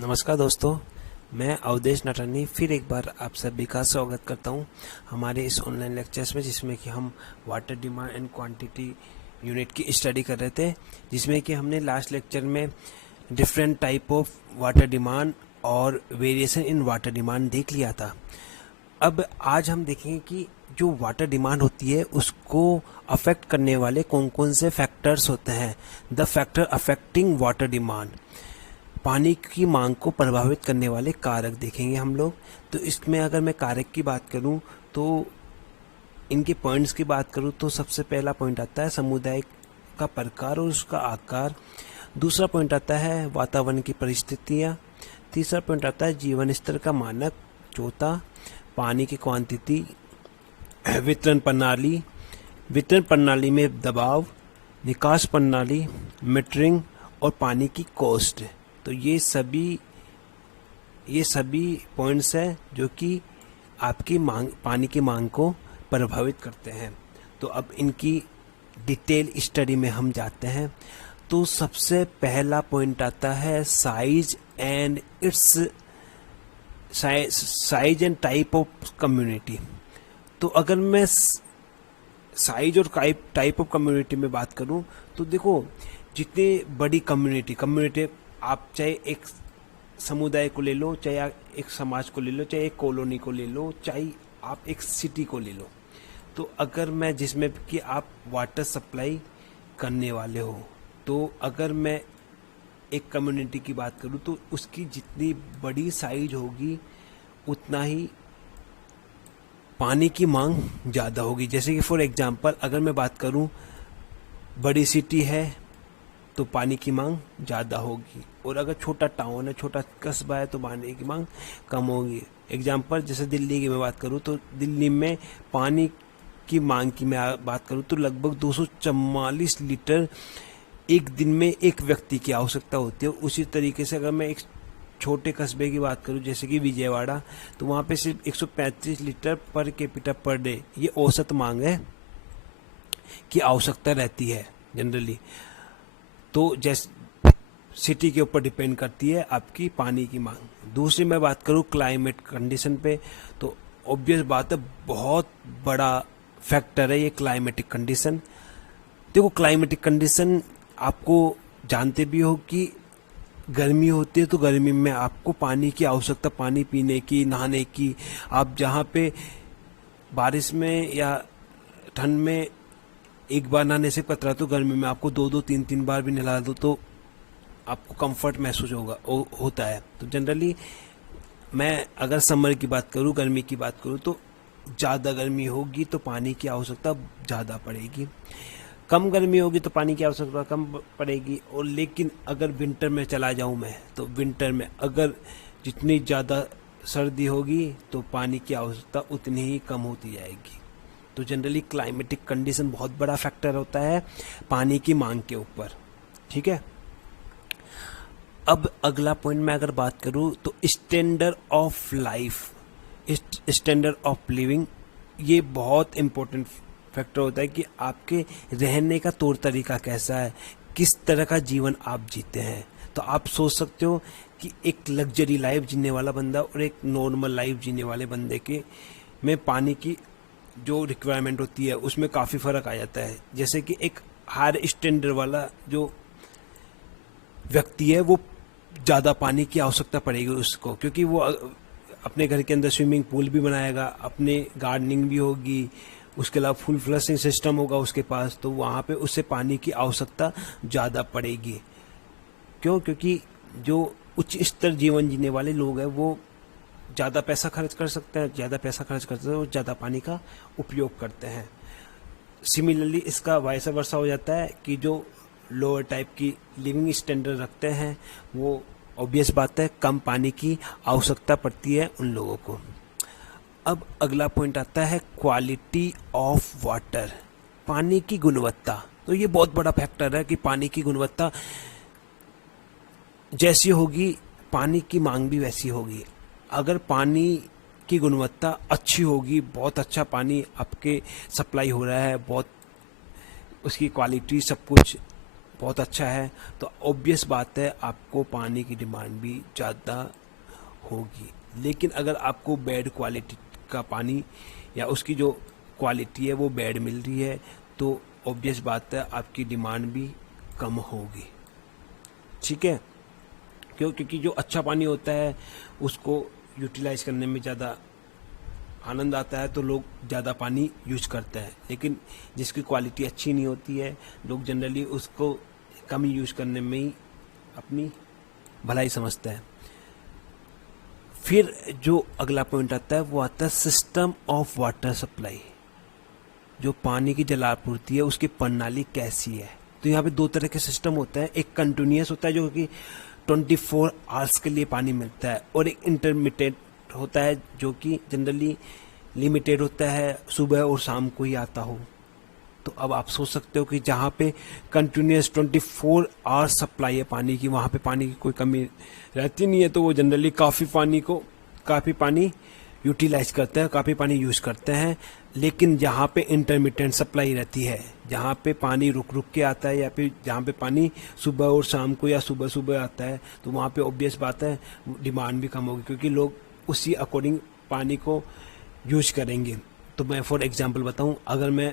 नमस्कार दोस्तों, मैं अवधेश नटरानी फिर एक बार आप सभी का स्वागत करता हूं हमारे इस ऑनलाइन लेक्चर्स में, जिसमें कि हम water demand and quantity unit की स्टडी कर रहे थे। जिसमें कि हमने लास्ट लेक्चर में different type of water demand और वेरिएशन इन वाटर डिमांड देख लिया था। अब आज हम देखेंगे कि जो वाटर डिमांड होती है उसको अफेक्ट करने वाले कौन कौन से फैक्टर्स होते हैं। The factor affecting water demand, पानी की मांग को प्रभावित करने वाले कारक देखेंगे हम लोग। तो इसमें अगर मैं कारक की बात करूं तो इनके पॉइंट्स की बात करूं तो सबसे पहला पॉइंट आता है समुदाय का प्रकार और उसका आकार। दूसरा पॉइंट आता है वातावरण की परिस्थितियां। तीसरा पॉइंट आता है जीवन स्तर का मानक। चौथा पानी की क्वांटिटी। वितरण प्रणाली में दबाव। निकास प्रणाली, मीटरिंग और पानी की कॉस्ट। तो ये सभी पॉइंट्स हैं जो कि आपकी पानी की मांग को प्रभावित करते हैं। तो अब इनकी डिटेल स्टडी में हम जाते हैं। तो सबसे पहला पॉइंट आता है size and type of community. तो अगर मैं साइज और टाइप ऑफ कम्युनिटी में बात करूं तो देखो, जितनी बड़ी कम्युनिटी आप चाहे एक समुदाय को ले लो, चाहे आप एक समाज को ले लो, चाहे एक कॉलोनी को ले लो, चाहे आप एक सिटी को ले लो। तो अगर मैं जिसमें कि आप वाटर सप्लाई करने वाले हो, तो अगर मैं एक कम्युनिटी की बात करूं तो उसकी जितनी बड़ी साइज होगी उतना ही पानी की मांग ज़्यादा होगी। जैसे कि फॉर एग्जांपल अगर मैं बात करूं, बड़ी सिटी है तो पानी की मांग ज़्यादा होगी, और अगर छोटा टाउन है, छोटा कस्बा है तो पानी की मांग कम होगी। एग्जांपल जैसे दिल्ली की मैं बात करूं तो दिल्ली में पानी की मांग की मैं बात करूं तो लगभग 244 लीटर एक दिन में एक व्यक्ति की आवश्यकता होती है। उसी तरीके से अगर मैं एक छोटे कस्बे की बात करूं जैसे कि विजयवाड़ा, तो वहाँ पे सिर्फ 135 litre per capita per day ये औसत मांग है की आवश्यकता रहती है जनरली। तो जैसे सिटी के ऊपर डिपेंड करती है आपकी पानी की मांग। दूसरी मैं बात करूं क्लाइमेट कंडीशन पे, तो ऑब्वियस बात है बहुत बड़ा फैक्टर है ये क्लाइमेटिक कंडीशन। देखो, क्लाइमेटिक कंडीशन आपको जानते भी हो कि गर्मी होती है तो गर्मी में आपको पानी की आवश्यकता, पानी पीने की, नहाने की। आप जहाँ पे बारिश में या ठंड में एक बार नहाने से कतरा, तो गर्मी में आपको 2-2, 3-3 बार भी नहा दो तो आपको कंफर्ट महसूस होता है। तो जनरली मैं अगर समर की बात करूं, गर्मी की बात करूं, तो ज़्यादा गर्मी होगी तो पानी की आवश्यकता ज़्यादा पड़ेगी, कम गर्मी होगी तो पानी की आवश्यकता कम पड़ेगी। और लेकिन अगर विंटर में चला जाऊं मैं, तो विंटर में अगर जितनी ज़्यादा सर्दी होगी तो पानी की आवश्यकता उतनी ही कम होती जाएगी। तो जनरली क्लाइमेटिक कंडीशन बहुत बड़ा फैक्टर होता है पानी की मांग के ऊपर, ठीक है। अब अगला पॉइंट मैं अगर बात करूं तो standard of life, standard of living, ये बहुत इम्पोर्टेंट फैक्टर होता है कि आपके रहने का तौर तरीका कैसा है, किस तरह का जीवन आप जीते हैं। तो आप सोच सकते हो कि एक लग्जरी लाइफ जीने वाला बंदा और एक नॉर्मल लाइफ जीने वाले बंदे के में पानी की जो रिक्वायरमेंट होती है उसमें काफ़ी फ़र्क आ जाता है। जैसे कि एक हायर स्टैंडर्ड वाला जो व्यक्ति है वो ज़्यादा पानी की आवश्यकता पड़ेगी उसको, क्योंकि वो अपने घर के अंदर स्विमिंग पूल भी बनाएगा, अपने गार्डनिंग भी होगी, उसके अलावा फुल फ्लशिंग सिस्टम होगा उसके पास, तो वहाँ पे उससे पानी की आवश्यकता ज़्यादा पड़ेगी। क्यों? क्योंकि जो उच्च स्तर जीवन जीने वाले लोग हैं वो ज़्यादा पैसा खर्च कर सकते हैं, ज़्यादा पैसा खर्च करते हैं और ज़्यादा पानी का उपयोग करते हैं। सिमिलरली इसका वाइस वर्सा हो जाता है कि जो लोअर टाइप की लिविंग स्टैंडर्ड रखते हैं वो ऑब्वियस बात है कम पानी की आवश्यकता पड़ती है उन लोगों को। अब अगला पॉइंट आता है क्वालिटी ऑफ वाटर, पानी की गुणवत्ता। तो ये बहुत बड़ा फैक्टर है कि पानी की गुणवत्ता जैसी होगी पानी की मांग भी वैसी होगी। अगर पानी की गुणवत्ता अच्छी होगी, बहुत अच्छा पानी आपके सप्लाई हो रहा है, बहुत उसकी क्वालिटी सब कुछ बहुत अच्छा है, तो ऑब्वियस बात है आपको पानी की डिमांड भी ज़्यादा होगी। लेकिन अगर आपको बैड क्वालिटी का पानी या उसकी जो क्वालिटी है वो बैड मिल रही है, तो ऑब्वियस बात है आपकी डिमांड भी कम होगी। ठीक है, क्योंकि जो अच्छा पानी होता है उसको यूटिलाइज करने में ज़्यादा आनंद आता है, तो लोग ज़्यादा पानी यूज करते हैं। लेकिन जिसकी क्वालिटी अच्छी नहीं होती है, लोग जनरली उसको कम यूज करने में ही अपनी भलाई समझते हैं। फिर जो अगला पॉइंट आता है वो आता है सिस्टम ऑफ वाटर सप्लाई। जो पानी की जलापूर्ति है उसकी प्रणाली कैसी है। तो यहाँ पे दो तरह के सिस्टम होते हैं, एक कंटिन्यूस होता है जो कि 24 आवर्स के लिए पानी मिलता है, और एक इंटरमिटेंट होता है जो कि जनरली लिमिटेड होता है, सुबह और शाम को ही आता हो। तो अब आप सोच सकते हो कि जहाँ पे कंटिन्यूस 24 आवर्स सप्लाई है पानी की, वहाँ पे पानी की कोई कमी रहती नहीं है, तो वो जनरली काफ़ी पानी यूटिलाइज करते हैं, काफ़ी पानी यूज करते हैं। लेकिन जहाँ पे इंटरमिटेंट सप्लाई रहती है, जहाँ पे पानी रुक रुक के आता है, या फिर जहाँ पे पानी सुबह और शाम को या सुबह सुबह आता है, तो वहाँ पे ऑब्वियस बात है डिमांड भी कम होगी, क्योंकि लोग उसी अकॉर्डिंग पानी को यूज करेंगे। तो मैं फॉर एग्जांपल बताऊं, अगर मैं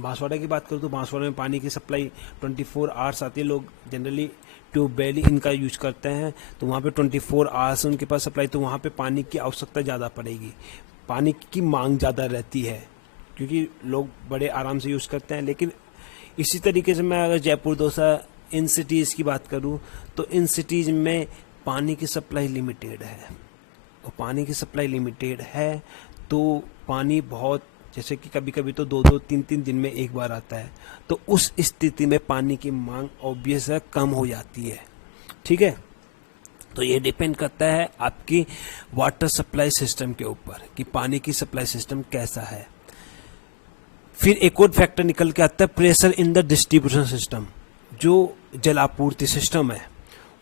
बांसवाड़ा की बात करूं तो बांसवाड़ा में पानी की सप्लाई 24 आवर्स आती है। लोग जनरली ट्यूबवेल इनका यूज करते हैं, तो वहाँ पे 24 आवर्स उनके पास सप्लाई, तो वहाँ पे पानी की आवश्यकता ज़्यादा पड़ेगी, पानी की मांग ज़्यादा रहती है, क्योंकि लोग बड़े आराम से यूज़ करते हैं। लेकिन इसी तरीके से मैं अगर जयपुर दौसा इन सिटीज़ की बात करूँ, तो इन सिटीज़ में पानी की सप्लाई लिमिटेड है, और पानी की सप्लाई लिमिटेड है तो पानी बहुत, जैसे कि कभी कभी तो 2-2, 3-3 दिन में एक बार आता है, तो उस स्थिति में पानी की मांग ऑब्वियस है कम हो जाती है। ठीक है, तो ये डिपेंड करता है आपकी वाटर सप्लाई सिस्टम के ऊपर कि पानी की सप्लाई सिस्टम कैसा है। फिर एक और फैक्टर निकल के आता है pressure in the distribution system. जो जलापूर्ति सिस्टम है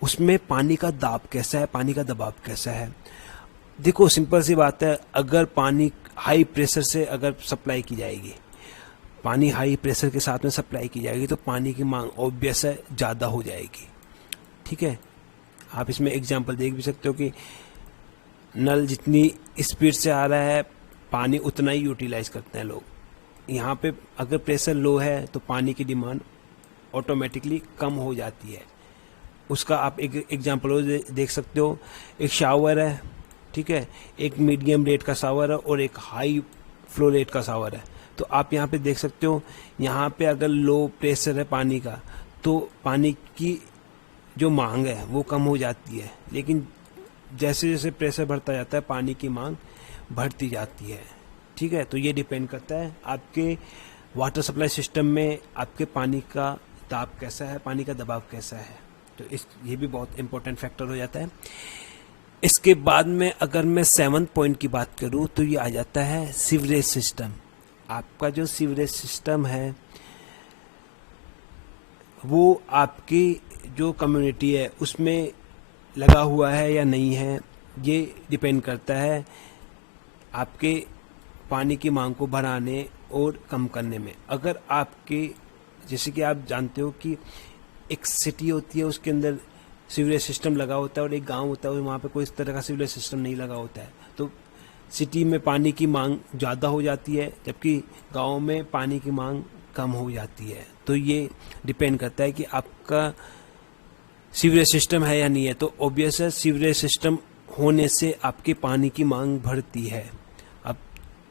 उसमें पानी का दाब कैसा है, पानी का दबाव कैसा है। देखो सिंपल सी बात है, अगर पानी हाई प्रेशर से अगर सप्लाई की जाएगी, पानी हाई प्रेशर के साथ में सप्लाई की जाएगी, तो पानी की मांग ऑब्वियस है ज़्यादा हो जाएगी। ठीक है, आप इसमें एग्जांपल देख भी सकते हो कि नल जितनी स्पीड से आ रहा है पानी उतना ही यूटिलाइज करते हैं लोग। यहाँ पे अगर प्रेशर लो है तो पानी की डिमांड ऑटोमेटिकली कम हो जाती है। उसका आप एक एग्जांपल देख सकते हो, एक शावर है, ठीक है, एक मीडियम रेट का शावर है और एक हाई फ्लो रेट का शावर है। तो आप यहाँ पे देख सकते हो, यहाँ पे अगर लो प्रेशर है पानी का तो पानी की जो मांग है वो कम हो जाती है, लेकिन जैसे जैसे प्रेशर बढ़ता जाता है पानी की मांग बढ़ती जाती है। ठीक है, तो ये डिपेंड करता है आपके वाटर सप्लाई सिस्टम में आपके पानी का दाब कैसा है, पानी का दबाव कैसा है। तो ये भी बहुत इंपॉर्टेंट फैक्टर हो जाता है। इसके बाद में अगर मैं 7th पॉइंट की बात करूं तो ये आ जाता है सीवरेज सिस्टम। आपका जो सीवरेज सिस्टम है वो आपकी जो कम्युनिटी है उसमें लगा हुआ है या नहीं है, ये डिपेंड करता है आपके पानी की मांग को बढ़ाने और कम करने में। अगर आपके, जैसे कि आप जानते हो कि एक सिटी होती है उसके अंदर सीवरेज सिस्टम लगा होता है और एक गांव होता है और वहाँ पे कोई इस तरह का सीवरेज सिस्टम नहीं लगा होता है, तो सिटी में पानी की मांग ज़्यादा हो जाती है जबकि गांव में पानी की मांग कम हो जाती है। तो ये डिपेंड करता है कि आपका सीवरेज सिस्टम है या नहीं है। तो ऑब्वियस है सीवरेज सिस्टम होने से आपके पानी की मांग बढ़ती है। अब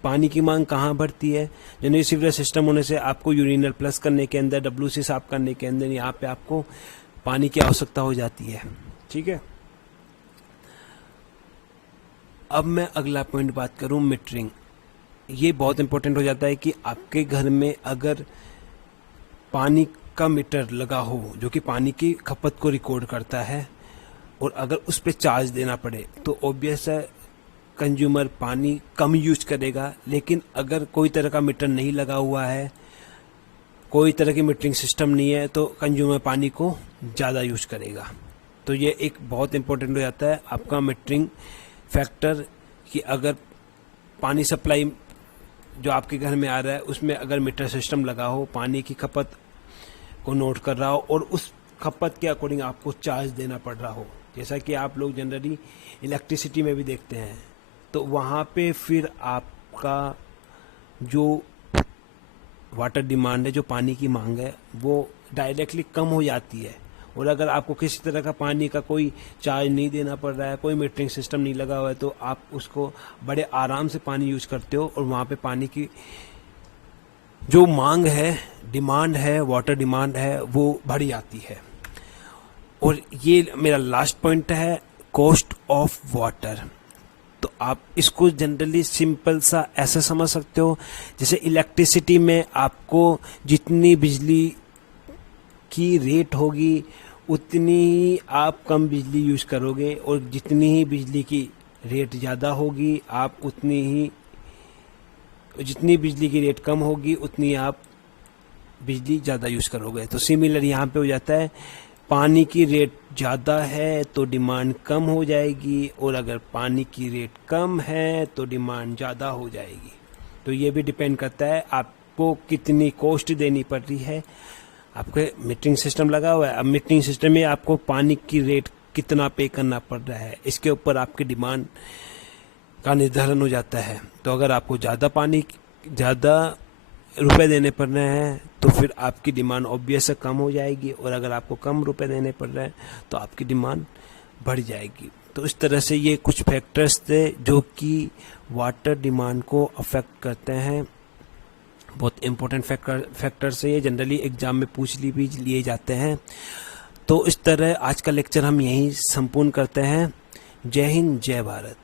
पानी की मांग कहाँ बढ़ती है, जनरली सीवरेज सिस्टम होने से आपको यूरिनल प्लस करने के अंदर, WC साफ करने के अंदर यहाँ पे आपको पानी की आवश्यकता हो जाती है। ठीक है, अब मैं अगला पॉइंट बात करूँ मीटरिंग। ये बहुत इंपॉर्टेंट हो जाता है कि आपके घर में अगर पानी का मीटर लगा हो जो कि पानी की खपत को रिकॉर्ड करता है और अगर उस पर चार्ज देना पड़े तो ऑब्वियस है कंज्यूमर पानी कम यूज करेगा। लेकिन अगर कोई तरह का मीटर नहीं लगा हुआ है, कोई तरह की मीटरिंग सिस्टम नहीं है, तो कंज्यूमर पानी को ज़्यादा यूज करेगा। तो ये एक बहुत इंपॉर्टेंट हो जाता है आपका मीटरिंग फैक्टर कि अगर पानी सप्लाई जो आपके घर में आ रहा है उसमें अगर मीटर सिस्टम लगा हो, पानी की खपत को नोट कर रहा हो और उस खपत के अकॉर्डिंग आपको चार्ज देना पड़ रहा हो, जैसा कि आप लोग जनरली इलेक्ट्रिसिटी में भी देखते हैं, तो वहाँ पे फिर आपका जो वाटर डिमांड है, जो पानी की मांग है, वो डायरेक्टली कम हो जाती है। और अगर आपको किसी तरह का पानी का कोई चार्ज नहीं देना पड़ रहा है, कोई मीटरिंग सिस्टम नहीं लगा हुआ है, तो आप उसको बड़े आराम से पानी यूज करते हो और वहाँ पे पानी की जो मांग है, डिमांड है, वाटर डिमांड है, वो बढ़ जाती है। और ये मेरा लास्ट पॉइंट है, कॉस्ट ऑफ वाटर। तो आप इसको जनरली सिंपल सा ऐसे समझ सकते हो, जैसे इलेक्ट्रिसिटी में आपको जितनी बिजली की रेट होगी उतनी ही आप कम बिजली यूज करोगे, और जितनी ही बिजली की रेट ज़्यादा होगी आप उतनी ही, जितनी बिजली की रेट कम होगी उतनी आप बिजली ज़्यादा यूज करोगे। तो सिमिलर यहाँ पे हो जाता है, पानी की रेट ज़्यादा है तो डिमांड कम हो जाएगी, और अगर पानी की रेट कम है तो डिमांड ज़्यादा हो जाएगी। तो ये भी डिपेंड करता है आपको कितनी कॉस्ट देनी पड़ रही है। आपके मीटरिंग सिस्टम लगा हुआ है, अब मीटरिंग सिस्टम में आपको पानी की रेट कितना पे करना पड़ रहा है, इसके ऊपर आपकी डिमांड का निर्धारण हो जाता है। तो अगर आपको ज़्यादा रुपए देने पड़ रहे हैं तो फिर आपकी डिमांड ऑब्वियस से कम हो जाएगी, और अगर आपको कम रुपए देने पड़ रहे हैं तो आपकी डिमांड बढ़ जाएगी। तो इस तरह से ये कुछ फैक्टर्स थे जो कि वाटर डिमांड को अफेक्ट करते हैं। बहुत इंपॉर्टेंट फैक्टर्स है ये, जनरली एग्जाम में पूछ भी लिए जाते हैं। तो इस तरह आज का लेक्चर हम यहीं संपूर्ण करते हैं। जय हिंद, जय भारत।